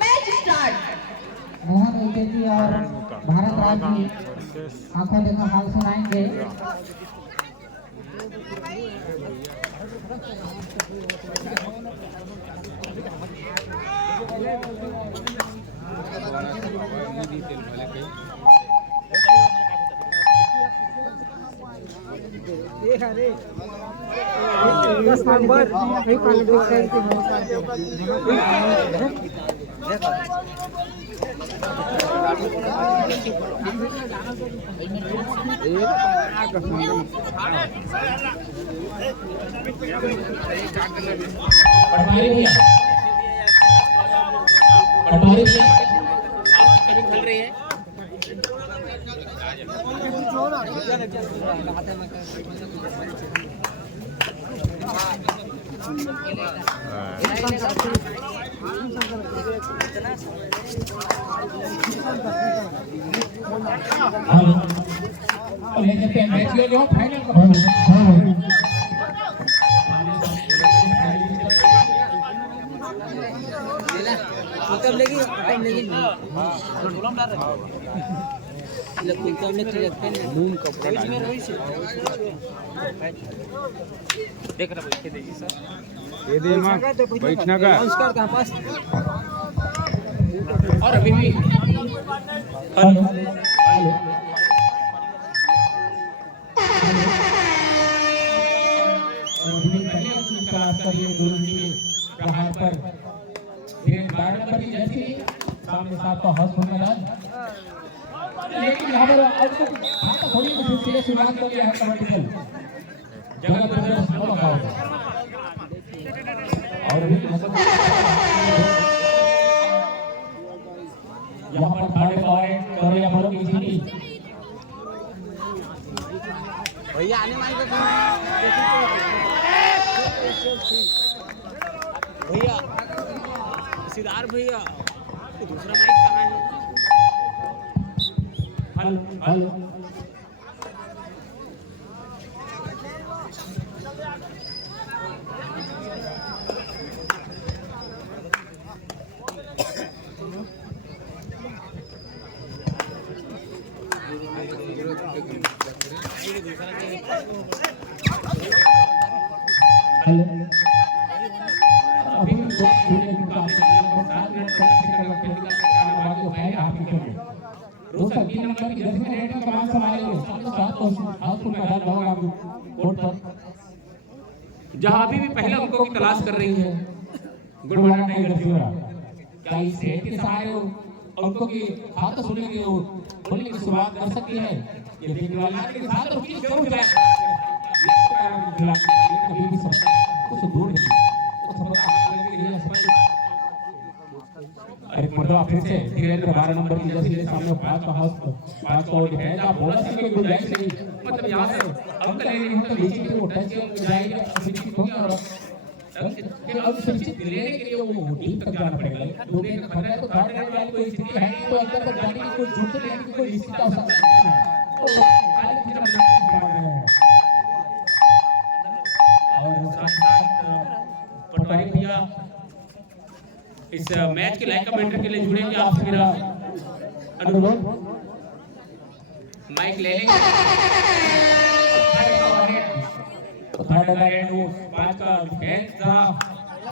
Match start. Mohan उइकेटी और भारत राज की आंखों देखा हाल सुनाएंगे। पटवारी भैया आपकी कभी खल रही है। मैच ले लो फाइनल कब लेगी टाइम लेगी देख रहा ये दे मां बैठना का और अभी भी हेलो प्रहार पर 12 नंबर की जैसी सामने साथ का हौस होने लगा, लेकिन यहाँ पर अब तो खाता थोड़ी मुश्किल शुरुआत कर लिया है कबड्डी खेल जगह पर और भी यहाँ पर थर्ड पॉइंट कोरिया बोलो की जीती भैया आने मान के भैया सिद्धार्थ भैया दूसरा माइक कहाँ है। हेलो हेलो हेलो अभी रोसक 3 नंबर की जर्सी में रेड का कमान संभालेंगे साथ हाउसफुल मैदान होगा कोर्ट पर जहाँ अभी भी पहले अंकों की तलाश कर रही है गुड मॉर्निंग टाइगर फीवर क्या इस सेट के सहारे अंकों की खाता सुनने की खोलने की शुरुआत कर सकती है। ये देखने वाले के साथ और किस जरूर जाए कभी भी सब कुछ दूर नहीं अरे मर्दवा फिर से धीरेन्द्र 12 नंबर की जर्सी के सामने 5 का हाउस 5 का है ना बोला से कोई गुंजाइश नहीं मतलब यहां से अंक लेने की तो नीचे की वो टच जाएगा सुनिश्चित होगा और अब सुनिश्चित लेने के लिए वो टीम तक जाना पड़ेगा। डूबने का खतरा है तो थर्ड राउंड वाली कोई स्थिति है तो अंदर तक जाने की कोई छूट लेने की कोई निश्चित आवश्यकता नहीं है। तो खाली फिर हम लोग कर रहे हैं और साथ पटवारी भैया इस मैच के लाइव कमेंट्री के लिए जुड़ेंगे। आपसे मेरा अनुरोध माइक ले लेंगे। थर्ड रेड वो 5 का डिफेंस था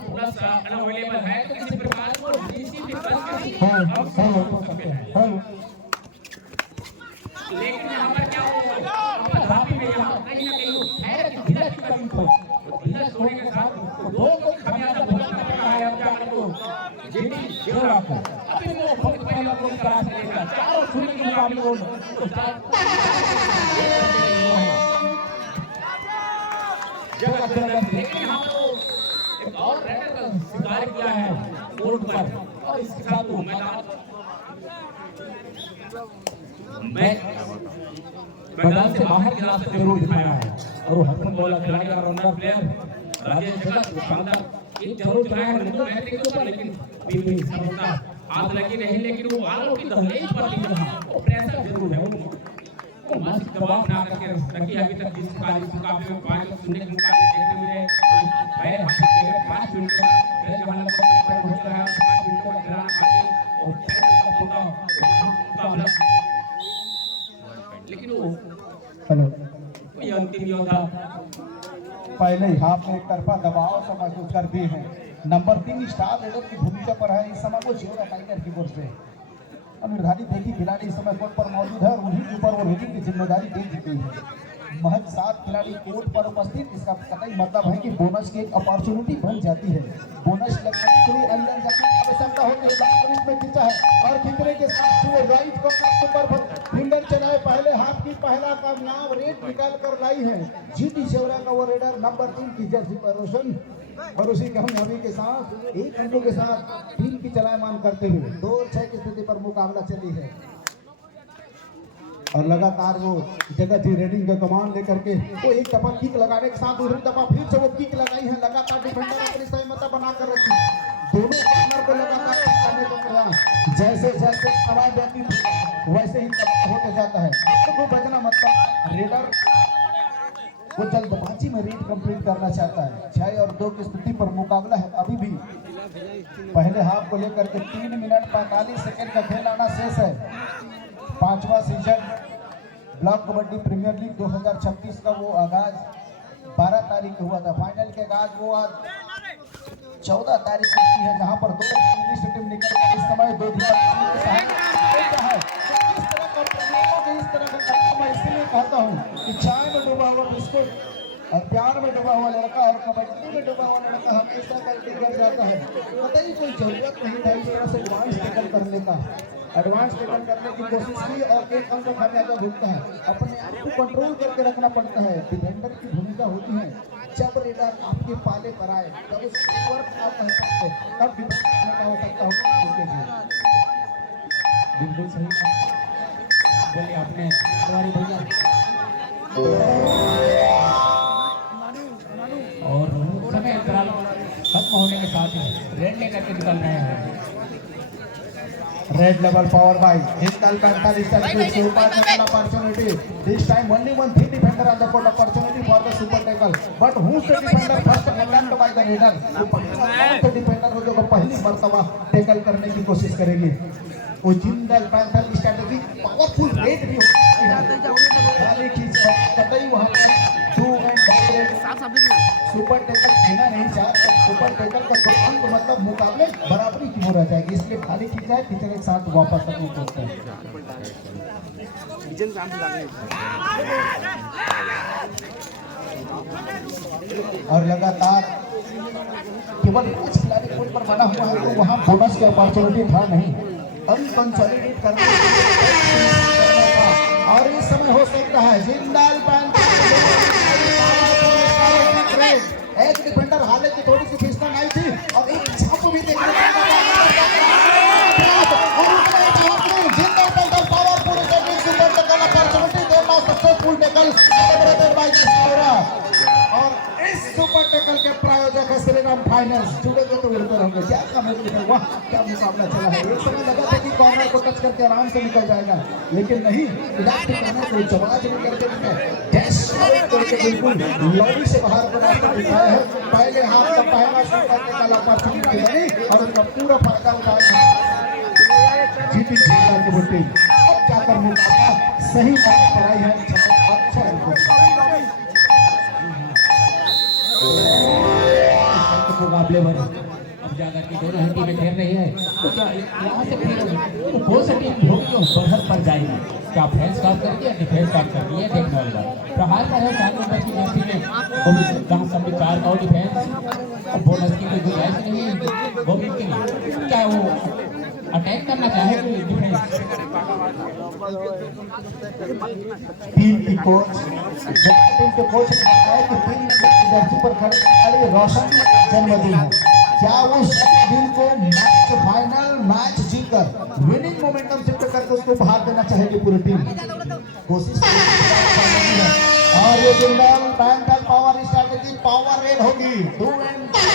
प्लस अनअवेलेबल है तो किसी प्रकार को डीसी डिफेंस कर सकते हैं। लेकिन यहाँ पर क्या होगा धापी में यहाँ कहीं ना कहीं है कि ढीला की कमी पर ढीला छोड़ने के साथ दो को खमियाजा भुगतना पड़ रहा है। अब क्या करो जेडी जोरा को अभी वो बहुत पहला को क्लास लेगा चारों छुरी के मुकाबले वो जगह लेकिन यहाँ तो एक और रेडर का शिकार किया है कोर्ट पर और इसके साथ वो मैदान से बाहर के रास्ते जरूर दिखाया है और वो हसन बोला खिलाड़ी और रनर प्लेयर राजेश जगत शानदार एक जरूर दिखाया है मतलब मैच के ऊपर लेकिन भी समझता हाथ लगी नहीं लेकिन वो आलों की दहलीज पर भी रहा वो प्रेशर जरूर है वो मानसिक दबाव ना करके रखी अभी तक जिस मुकाबले में 5 सुनने के मुकाबले देखते हुए 5 मिनट का पहले ही हाफ में एक तरफा दबाव से महसूस कर दिए हैं। नंबर 3 स्टार रेडर की भूमिका पर है इस समय वो जियोरा टाइगर की ओर से। निर्धारित देखी खिलाड़ी इस समय कोर्ट पर मौजूद है और उन्हीं के ऊपर वो रेडिंग की जिम्मेदारी दे दी गई है। महज 7 खिलाड़ी कोर्ट पर उपस्थित, इसका कतई मतलब है कि बोनस की एक अपॉर्चुनिटी बन जाती है। बोनस लगने के लिए अंदर जाने की आवश्यकता होती है। में खींचा है और खींचने के साथ वो राइट को ऊपर फिंगर चलाए पहले हाथ की पहला कामयाब रेड निकाल कर लाई है जीटी जियोरा का वो रेडर नंबर 3 की जर्सी पर रोशन। और उसी कामयाबी के साथ एक अंकों के साथ टीम की चलायमान करते हुए 2-6 की स्थिति पर मुकाबला चली है। और लगातार वो जगह जी रेडिंग का कमांड लेकर के वो एक दफा किक लगाने के साथ दूसरी दफा फिर से वो किक लगाई है। लगातार डिफेंडर अपनी सहमता बनाकर रखी, दोनों कॉर्नर को लगातार करने को प्रयास, जैसे जैसे आवाज आती वैसे ही होते जाता है। तो बचना मतलब रेडर वो जल्दबाजी में रीड कंप्लीट करना चाहता है। 6 और 2 की स्थिति पर मुकाबला है अभी भी। पहले हाफ को लेकर के 3 मिनट 45 सेकंड का खेल आना शेष है। 5वां season block kabaddi premier league 2026 का वो आगाज 12 तारीख को हुआ था। फाइनल के आगाज वो आज 14 तारीख को की है, जहां पर 2 टीम निकल कर इस समय 2 इस तरह का काम मैं इसलिए कहता हूँ कि चाय में डूबा हुआ बिस्कुट और प्यार में डूबा हुआ लड़का और कबड्डी में डूबा हुआ लड़का हमेशा करके गिर जाता है। कतई कोई जरूरत नहीं था इस तरह से एडवांस टैकल करने का। एडवांस टैकल करने की कोशिश की और एक अंक खामियाजा भुगता है। अपने आप को कंट्रोल करके रखना पड़ता है। डिफेंडर की भूमिका होती है जब रेडर आपके पाले पर आए तब उसके वर्क आप कह सकते हैं, तब डिफेंस करने का हो सकता है। बिल्कुल सही बोलिए आपने हमारी भैया। और समय अंतराल खत्म होने के साथ ही रेड लेकर के निकल रहे हैं। Red level power by Hindal Panther established super tackle opportunity. This time only one three defender on the court, opportunity for the super tackle. But who's the defender first attempt by the raider? वो कौन सा defender हो जो पहली मर्तबा tackle करने की कोशिश करेगी? वो जिंदल पैंथर की स्ट्रेटजी पावरफुल रेड भी होती है। खाली चीज कतई वहां पर 2 एंड सुपर टैकल देना नहीं चाहता। सुपर टैकल का 2 अंक मतलब मुकाबले बराबरी की हो जाएगी, इसलिए खाली चीज है कितने के साथ वापस करनी पड़ता है। और लगातार केवल 5 खिलाड़ी कोर्ट पर बना हुआ है तो वहां बोनस की अपॉर्चुनिटी था नहीं। अनकंसोलिडेट करने और इस समय हो सकता है जिंदाल एक डिफेंडर हालांकि थोड़ी सी फिसलन आई थी और एक छाप भी देखने को और इस सुपर टैकल के प्रायोजक है श्रीराम फाइनेंस। जुड़ेंगे तो उड़ते रहेंगे। क्या वाह क्या मुकाबला चला है। एक समय लगा था कि कॉर्नर को टच करके आराम से निकल जाएगा, लेकिन नहीं, इलाज करने को जवाब नहीं करके बिल्कुल लॉबी से बाहर का रास्ता दिखाया है। पहले हाथ का पहला सुपर टैकल अपॉर्चुनिटी बनी और उसका पूरा फायदा उठाया जीटी जियोरा की बुट्टी। अब जाकर मुकाबला सही बात पर आई है। मुकाबले में अब जाकर के दोनों ही टीमें खेल रही है तो क्या यहाँ से फिर हो सके बढ़त पर जाएगी। क्या ऑफेंस काम करती है डिफेंस काम करती है देखने वाली बात। प्रहार पर है 4 नंबर की जर्सी में जहाँ सब 4 का डिफेंस और बोनस की कोई गुंजाइश नहीं है वो के लिए। क्या वो अटैक करना चाहे डिफेंस टीम की कोच ने बताया कि टीम जर्सी पर खड़े रोशन जन्मदिन है। क्या उस दिन को मैच फाइनल मैच जीतकर विनिंग मोमेंटम शिफ्ट करके उसको बाहर देना चाहेगी पूरी टीम। कोशिश और ये Jindal panther power strategy power red होगी 2 एंड 5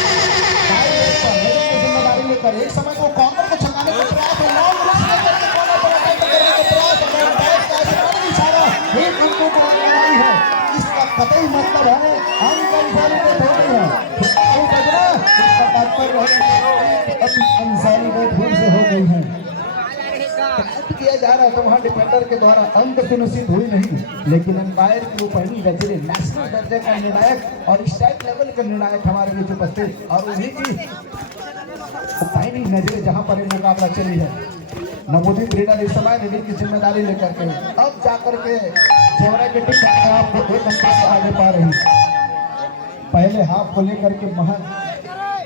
पर जिम्मेदारी लेकर एक समय को कॉर्नर को छकाने का प्रयास है। लॉन्ग रन लेकर के कॉर्नर पर अटैक करने का प्रयास है। इशारा एक अंकों को लगाई है। इसका कतई मतलब है अनकंसोलिडेट हो गई है। इसका तात्पर्य है अनकंसोलिडेट फिर से हो गई है। प्रयास किया जा रहा है तो वहाँ डिफेंडर के द्वारा अंक सुनिश्चित हुई नहीं, लेकिन अंपायर की वो पहली नजरे नेशनल दर्जे का निर्णायक और स्टेट लेवल का निर्णायक हमारे बीच उपस्थित, और उन्हीं की पहली नजरे जहाँ पर ये मुकाबला चली है। नवोदित रीडर इस समय रीडिंग की जिम्मेदारी लेकर के अब जाकर के जेवरा की टीम अपने आप को 1 अंक से आगे पा रही। पहले हाफ को लेकर के महज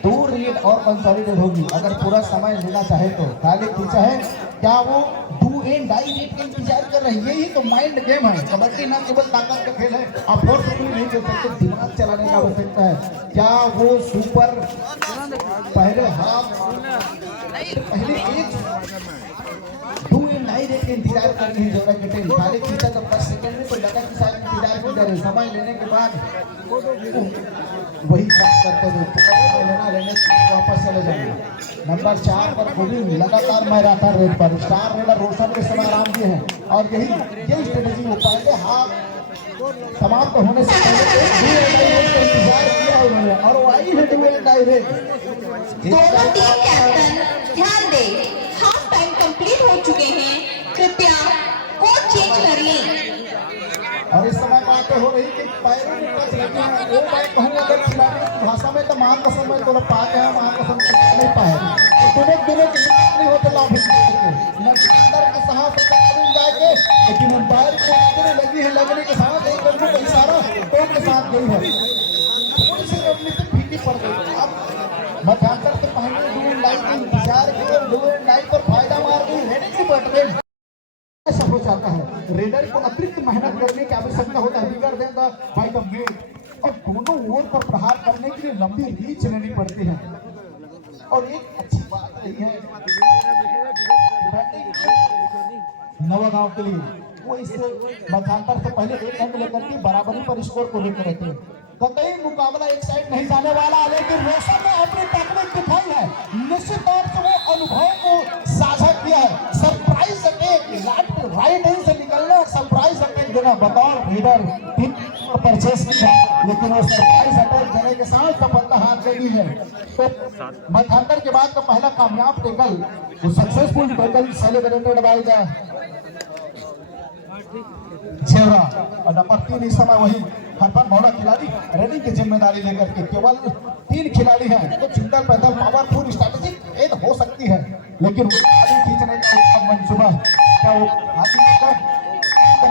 2 रीड और कंसोलिडेट होगी। अगर पूरा समय लेना चाहे तो खाली पूछा है क्या वो डू एंड डाई रीड का इंतजार कर रहे हैं। यही तो माइंड गेम है। कबड्डी ना केवल ताकत का खेल है, आप फोर्स नहीं खेल सकते, दिमाग चलाने की आवश्यकता है। क्या वो सुपर पहले हाफ पहले एक डू एंड डाई रीड का इंतजार कर रही है जेवरा की टीम। खाली खींचा तो 10 सेकंड में तो लगा कि शायद इंतजार की जा रही, समय लेने के बाद वही काम करते हुए लेने वापस चले जाएंगे। नंबर 4 पर गोविंद लगातार मैराथा रेड पर स्टार रेडर रोशन के समय आराम दिए हैं, और यही स्ट्रेटेजी हो पाएंगे। हाफ समाप्त होने से पहले इंतजार किया उन्होंने, और वो आई है डुएल डायरेक्ट। दोनों टीम कैप्टन ध्यान दें, हाफ टाइम कंप्लीट हो चुके हैं, कृपया कोच चेंज कर लें। और इस समय बातें हो रही कि पैरों में टच लगे हैं। वो मैं कहूँगा अगर खिलाड़ी की भाषा में तो महान कसम में थोड़ा पाते हैं, महान कसम नहीं पाए दोनों नहीं होते लाभ अंदर के साहस जाएंगे, लेकिन अंपायर को लगी है, लगने के साथ एक का इशारा टोन के साथ गई है, थोड़ी सी अपनी से फीकी पड़ गई। अब मध्यांतर से पहले डू लाइन का इंतजार किया, डू लाइन पर फायदा मार दी, रेडिंग की बढ़ गई सब हो जाता है। रेडर को अतिरिक्त मेहनत करने की आवश्यकता होता है bigger than the by the mid, और दोनों ओर पर प्रहार करने के लिए लंबी रीच लेनी पड़ती है। और एक अच्छी बात रही है नवागांव के लिए, वो इस मध्यांतर से पहले 1 अंक लेकर के बराबरी पर स्कोर को लेकर रहते हैं। कतई मुकाबला एक साइड नहीं जाने वाला, लेकिन रोशन ने अपनी टेक्निक दिखाई है, निश्चित तौर से वो अनुभव को साझा किया है। सरप्राइज अटैक राइट हैंड से निकलने और सरप्राइज अटैक देना बतौर रीडर टीम परचेस की है, लेकिन वो सरप्राइज अटैक देने के साथ सफलता हाथ लगी है। तो मध्यांतर के बाद का पहला कामयाब टेकल, वो successful tackle celebrated by the Jewra. और नंबर 3 इस समय वही हरपन मौड़ा खिलाड़ी रेडिंग की जिम्मेदारी लेकर के, केवल 3 खिलाड़ी हैं तो चिंतन पैदल पावरफुल स्ट्रैटेजिक एड हो सकती है, लेकिन खींचने का मंसूबा क्या वो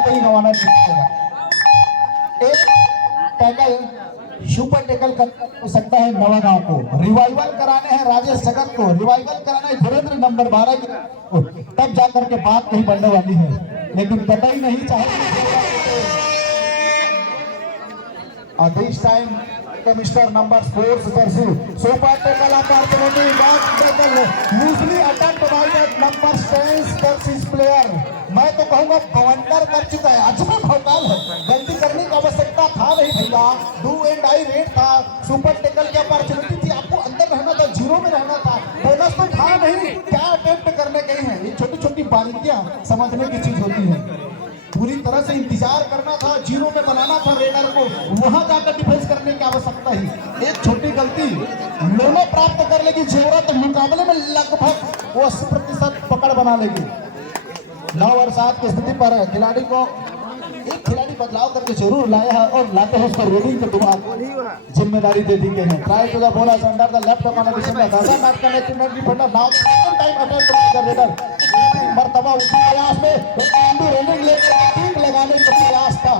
कहीं गंवाना नहीं। एक टैकल सुपर टैकल कर सकता है नवागांव को, रिवाइवल कराने हैं राजेश जगत को, रिवाइवल कराना है धीरेन्द्र नंबर 12 को, तब जाकर के बात कहीं बढ़ने वाली है, लेकिन कतई नहीं चाहे। This time, Mr. number 4 jersey, super tackle opportunity, back tackle, usually attacked by the number 10 jersey player. मैं तो कहूँगा बवंडर कर चुका है, अजब भौकाल है, गलती करने की आवश्यकता था नहीं भैया, डू एंड डाई रेड था, सुपर टैकल की अपॉर्चुनिटी थी, आपको अंदर रहना था, 0 में रहना था, बोनस तो था नहीं, क्या अटेम्प्ट करने गए हैं। ये छोटी छोटी बारीकियां समझने की चीज होती है। पूरी तरह से इंतजार करना था, 0 में बनाना था रेडर को, वहां जाकर डिफेंस करने की आवश्यकता ही, एक छोटी गलती लोनो प्राप्त कर लेगी जेवरा, तो मुकाबले में लगभग वो 80% पकड़ बना लेगी। 9 और 7 की स्थिति पर खिलाड़ी को एक खिलाड़ी बदलाव करके जरूर लाया है, और लाते हैं उसको रेडिंग के दिमाग जिम्मेदारी दे दी गई है। Try to the ball under the left corner दिशा में दादा match connected defender now time attack कर रेडर मर्तबा उसी प्रयास में एक रेडिंग लेकर टीम लगाने का प्रयास था,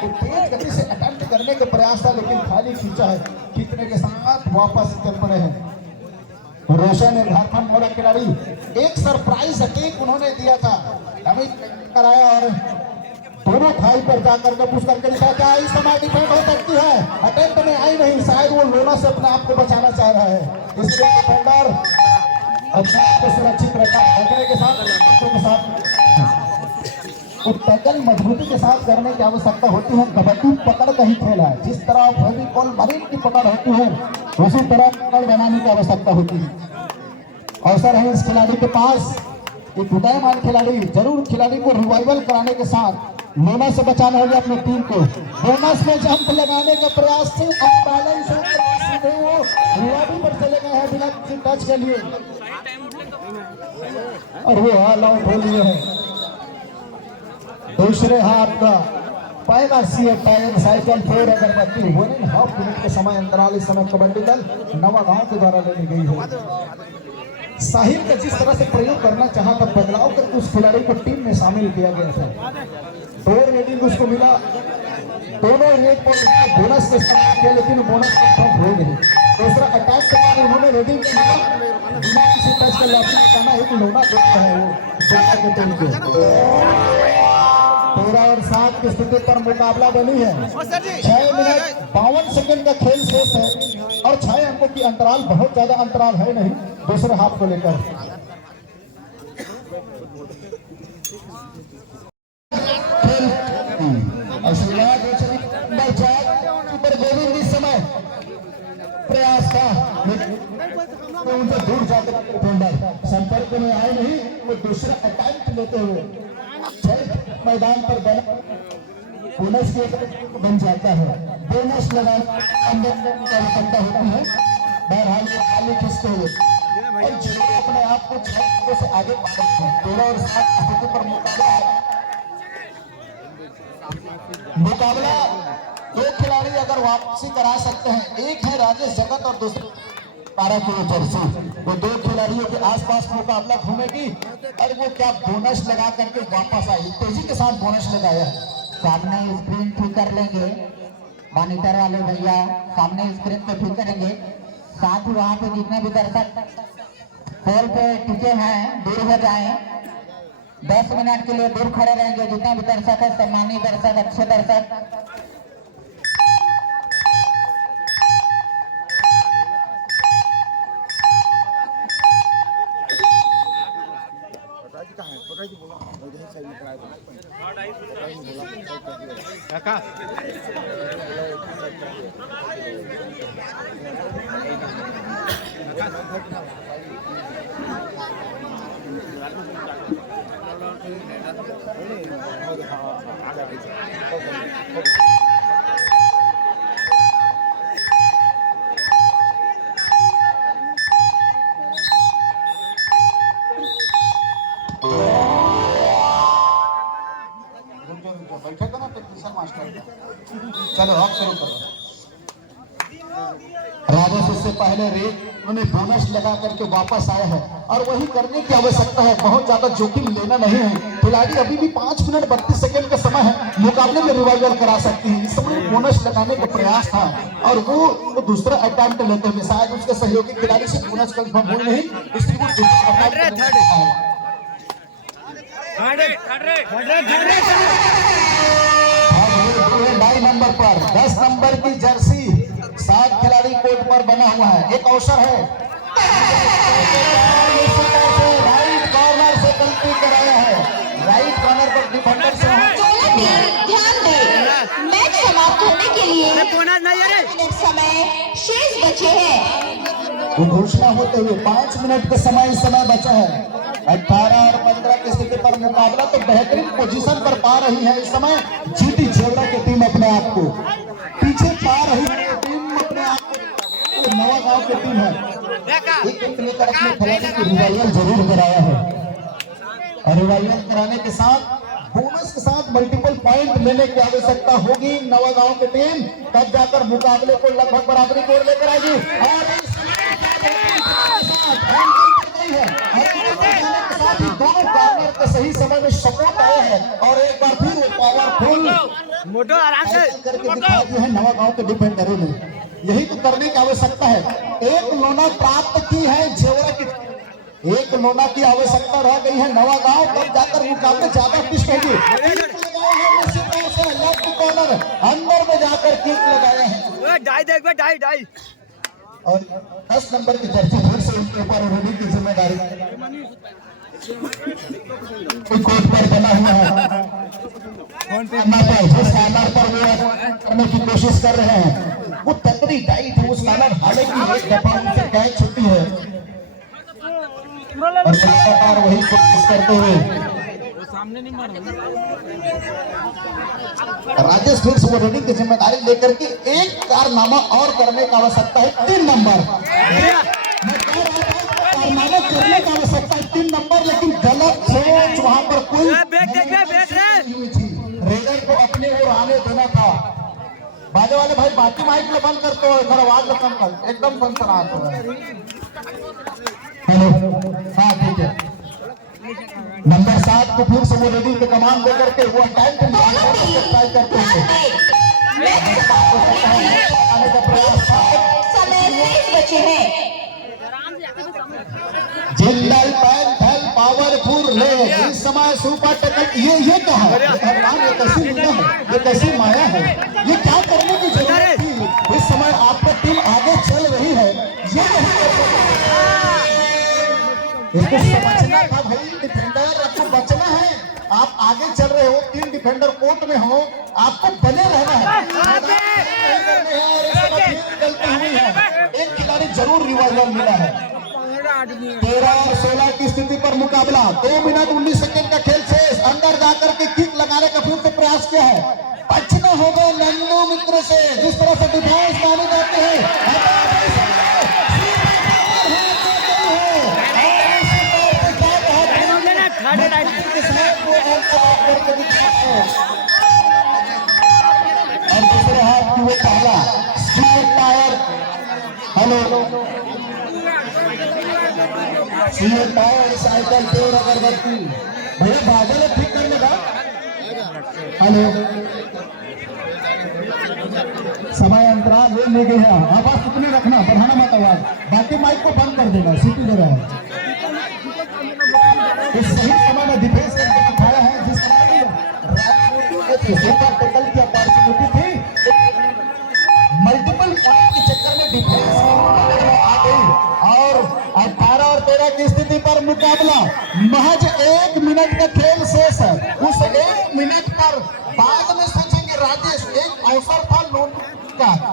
तो तेज गति से अटेम्प्ट करने का प्रयास था, लेकिन खाली खींचा है, खींचने के साथ वापस चल पड़े हैं। रोशन ने झारखंड मोड़ा खिलाड़ी एक सरप्राइज अटैक उन्होंने दिया था, हमें कराया और दोनों खाई पर जाकर के पुश करके दिखा क्या इस समय डिफेंड हो सकती है, अटेम्प्ट में आई नहीं, शायद वो लोना से अपने आप को बचाना चाह रहा है, इसलिए डिफेंडर अपने आप को सुरक्षित रखा के साथ टैकल मजबूती के साथ करने की आवश्यकता होती है। कबड्डी पकड़ का ही खेल है, जिस तरह फेविकॉल मरीन की पकड़ होती है उसी तरह पकड़ बनाने की आवश्यकता होती है। अवसर है इस खिलाड़ी के पास, एक उदयमान खिलाड़ी, जरूर खिलाड़ी को रिवाइवल कराने के साथ लोना से बचाना होगा अपनी टीम को। बोनस में जंप लगाने का प्रयास से बैलेंस सीधे वो रिवाइवल पर चले गए हैं बिना टच के लिए। और वो ऑल आउट हो लिए हैं। दूसरे हाथ का पहला सीए टायर साइकिल फोर अगरबत्ती वन हाफ मिनट के समय अंतराल इस समय कबड्डी दल नवागांव के द्वारा लेनी गई है। साहिल का जिस तरह से प्रयोग करना चाहा था, बदलाव कर उस खिलाड़ी को टीम में शामिल किया गया था। 2 रेटिंग उसको मिला, दोनों रेट पर बोनस के इस्तेमाल किया, लेकिन बोनस कंफर्म हो गई। दूसरा अटैक के बाद उन्होंने रेटिंग के बिना किसी टच का लॉस निकाला, एक लोना देखता है वो ज्यादा के तरीके 13 और 7 की स्थिति पर मुकाबला बनी है। 6 मिनट 52 सेकंड का खेल शेष है और 6 अंकों की अंतराल, बहुत ज्यादा अंतराल है नहीं दूसरे हाफ को लेकर। गोविंद इस समय प्रयास था उनसे दूर जाकर संपर्क में आए नहीं, वो दूसरा अटैम्प्ट लेते हुए मैदान पर बना बोनस के बन जाता है। बोनस लगाना होता है, बहरहाल खाली खिसके हुए और जो अपने आप को 6 से आगे 13 और 7 स्थिति पर मुकाबला 2 खिलाड़ी अगर वापसी करा सकते हैं, एक है राजेश जगत और दूसरे 12 किलो जर्सी। वो 2 खिलाड़ियों के आसपास मुकाबला घूमेगी और वो क्या बोनस लगा करके वापस आई, तेजी के साथ बोनस लगाया। सामने स्क्रीन ठीक कर लेंगे, मॉनिटर वाले भैया सामने स्क्रीन पे ठीक करेंगे। साथ ही वहाँ पे जितने भी दर्शक पोल पे टिके हैं दूर हो जाएं, 10 मिनट के लिए दूर खड़े रहेंगे। जितने भी दर्शक है, सम्मानित दर्शक, अच्छे दर्शक, बैठेगा ना टेक्नीशियन मास्टर। चलो आप शुरू करो। राजेश इससे पहले रेट उन्होंने बोनस लगा करके वापस आए हैं और वही करने की आवश्यकता है, बहुत ज्यादा जोखिम लेना नहीं है। खिलाड़ी अभी भी 5 मिनट 32 सेकंड का समय है, मुकाबले में रिवाइवल करा सकती है। इस समय बोनस लगाने का प्रयास था और वो दूसरा अटैम्प्ट लेते हुए शायद उसके सहयोगी खिलाड़ी से बोनस कंफर्म हो नहीं, इसलिए वो डाई नंबर पर 10 नंबर की जर्सी 7 खिलाड़ी कोर्ट पर बना हुआ है। एक अवसर है, राइट कॉर्नर से गलती कराया है, राइट कॉर्नर पर डिफेंडर से ध्यान दें, मैच समाप्त होने के लिए मिनट समय शेष बचे हैं। घोषणा होते हुए 5 मिनट का समय इस समय बचा है। 18 और 15 की स्थिति पर मुकाबला तो बेहतरीन पोजीशन पर पा रही है इस समय जीटी जेवरा की टीम, अपने आप को पीछे पा रही है टीम, अपने आप को नवागांव की टीम है। एक लेकर अपने खिलाड़ी को रिवाइवल जरूर कराया है और रिवाइवल कराने के साथ बोनस के साथ मल्टीपल पॉइंट लेने की आवश्यकता होगी नवागांव की टीम, तब जाकर मुकाबले को लगभग बराबरी की ओर लेकर आएगी। और दोनों कॉर्नर के सही समय में सपोर्ट आया है और एक बार फिर वो पावरफुल मोटो आराम से करके दिखा दिया है नवागांव के डिफेंडरों ने। यही तो करने की आवश्यकता है। एक लोना प्राप्त की है जेवरा की, एक लोना की आवश्यकता रह गई है नवागांव, तब जाकर मुकाबले ज्यादा पिस्ट होगी। लेफ्ट कॉर्नर अंदर में जाकर किक लगाया है, डाई देख डाई डाई और 10 नंबर की जर्सी फिर से उनके ऊपर होने की जिम्मेदारी कोर्ट पर बना हुआ है। जिस कॉर्नर पर वो करने की कोशिश कर रहे हैं वो तकड़ी टाइट है उस कॉर्नर, हालांकि एक दफा उनसे कैच छुट्टी है और लगातार वही कोशिश करते हुए राजेश फिर से वो रेडिंग की जिम्मेदारी लेकर के एक कारनामा और करने का आवश्यकता है। 3 नंबर कारनामा करने का आवश्यकता है। गलत सोच वहां पर कोई रेडर को अपने ओर आने देना था। बाजे वाले भाई बाकी माइक में बंद करते हो, इधर आवाज कम कर, एकदम सनसनाहट हो रहा है। हेलो, हाँ ठीक है। नंबर 7 को फिर से वो रेडी पे कमान दे करके वो टाइम पे ट्राई करते हैं। आने का प्रयास था। समय 30 बचे हैं। जिंदल पैन फैल पावरफुल है इस समय सुपर टिकट ये क्या है भगवान, ये कैसी लीला है, ये कैसी माया है, ये क्या करने की जरूरत थी। इस समय आपकी टीम आगे चल रही है, ये इसको समझना था भाई। डिफेंडर आपको बचना है, आप आगे चल रहे हो, 3 डिफेंडर कोर्ट में हो, आपको बने रहना है। गलती हुई है, एक खिलाड़ी जरूर रिवाइवल मिला है। 13 और 16 की स्थिति पर मुकाबला, 2 मिनट 19 सेकंड का खेल शेष। अंदर जाकर के किक लगाने का फिर से प्रयास किया है, बचना होगा नंदू मित्र से। जिस तरह से डिफेंस माने जाते हैं और दूसरे हाथ की वो पहला steel tyre. Hello, steel tyre cycle पेड़ अगरबत्ती भैया बादल ठीक करने का। हेलो, समय अंतराल ले गए हैं, आवाज उतनी रखना, बढ़ाना मत आवाज, बाकी माइक को बंद कर देना, सीटी दे रहा है। इस सही समय में डिफेंस करके दिखाया है, जिस सुपर टेकल की अपॉर्चुनिटी थी, मल्टीपल के चक्कर में डिफेंस आ गई। और 18 और 13 की स्थिति पर मुकाबला, महज 1 मिनट का खेल शेष है। उस 1 मिनट पर बाद में सोचेंगे राजेश, एक अवसर था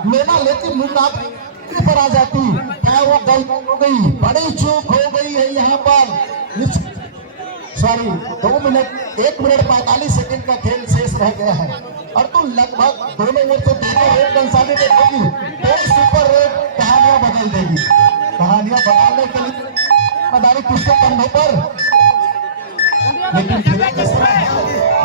लेना, लेकिन मुकाबले पर आ जाती, क्या वो गलती हो गई, बड़ी चूक हो गई है यहाँ पर। सॉरी, 2 मिनट 1 मिनट 45 सेकंड का खेल शेष रह गया है और तो लगभग दोनों ओर से दोनों रेड कंसालिडेट होगी, तो सुपर रेड कहानियां बदल देगी। कहानियां बदलने के लिए जिम्मेदारी किसके कंधों पर, लेकिन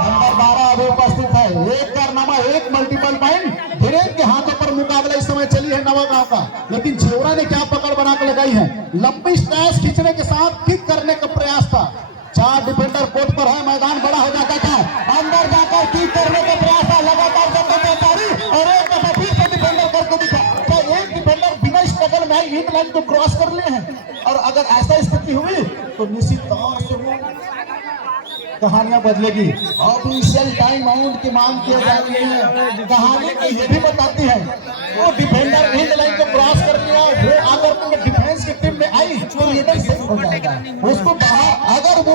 नंबर 12 अभी उपस्थित है। एक कारनामा, एक मल्टीपल पॉइंट, धीरेन्द्र के हाथों पर मुकाबला इस समय चली है नवागांव का। लेकिन जेवरा ने क्या पकड़ बनाकर लगाई है, लंबी स्ट्रैच खींचने के साथ किक करने का प्रयास था। 4 डिफेंडर कोर्ट पर है, मैदान बड़ा हो जाता था, अंदर जाकर किक करने का प्रयास था, लगातार और एक दफा फिर से डिफेंडर करके दिखा। क्या एक डिफेंडर बिना स्ट्रगल में इन लाइन को क्रॉस कर लिए हैं, और अगर ऐसा स्थिति हुई तो निश्चित तौर से वो कहानियां बदलेगी। ऑफिशियल टाइम आउट की मांग की जा रही है। कहानी को ये भी बताती है, वो डिफेंडर इन लाइन को क्रॉस कर लिया, वो अगर डिफेंस की टीम में आई तो लीडर सेफ हो जाएगा, उसको बाहर। अगर वो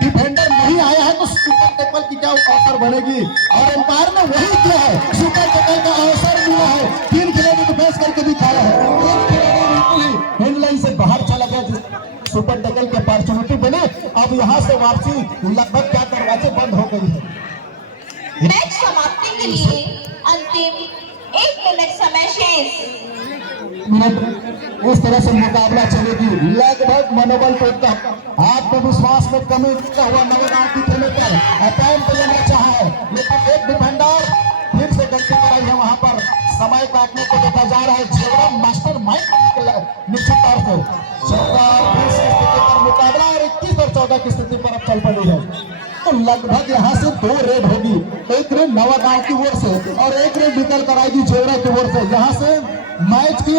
डिफेंडर नहीं आया है तो सुपर टैकल की क्या अवसर बनेगी, और एम्पायर ने वही किया है, सुपर टैकल का अवसर मिला है। 3 खिलाड़ी डिफेंस करके दिखाया है, एक खिलाड़ी इन लाइन से बाहर चला गया, सुपर टैकल की अपॉर्चुनिटी बने। अब यहाँ से वापसी लगभग 4 दरवाजे बंद हो गई है। मैच समाप्ति के लिए अंतिम 1 मिनट समय शेष। इस तरह से मुकाबला चलेगी, लगभग मनोबल टूटता, आत्मविश्वास में कमी हुआ नवगांव की टीम पर अटैक पे लेना चाहा है, लेकिन एक डिफेंडर फिर से गलती कराई है। वहां पर समय काटने को देखा जा रहा है, जेवरा मास्टर माइंड निश्चित तौर से मुकाबला और 21 और 14 की स्थिति पर अब चल पड़ी है। तो लगभग यहाँ से 2 रेड होगी, एक रेड नवागांव की ओर से और एक रेड निकल कर आएगी जेवरा की ओर से। यहाँ से मैच के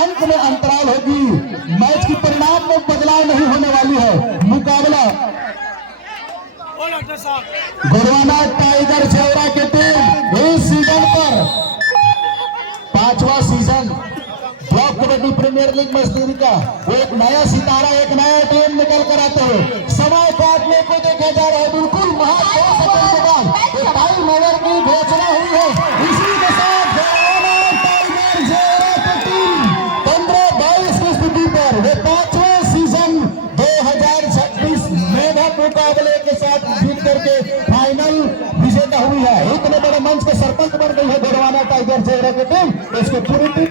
अंत में अंतराल होगी, मैच की परिणाम में बदलाव नहीं होने वाली है। मुकाबला गोरवाना टाइगर जेवरा के टीम इस सीजन पर 5वां season block kabaddi premier league मजदूरी का वो एक नया सितारा, एक नया टीम निकल कर आते हैं। समय काटने को देखा जा रहा है, बिल्कुल महज 2 सेकंड के बाद टाइम ओवर की घोषणा हुई है। इसी के साथ टाइगर जेवरा की टीम 15-22 की स्थिति पर वो 5वें सीजन 2026 मेगा मुकाबले के साथ जीत करके फाइनल विजेता हुई है। इतने बड़े मंच के सरपंच बन गई है गोरवाना टाइगर जेवरा की टीम। इसके पूरी टीम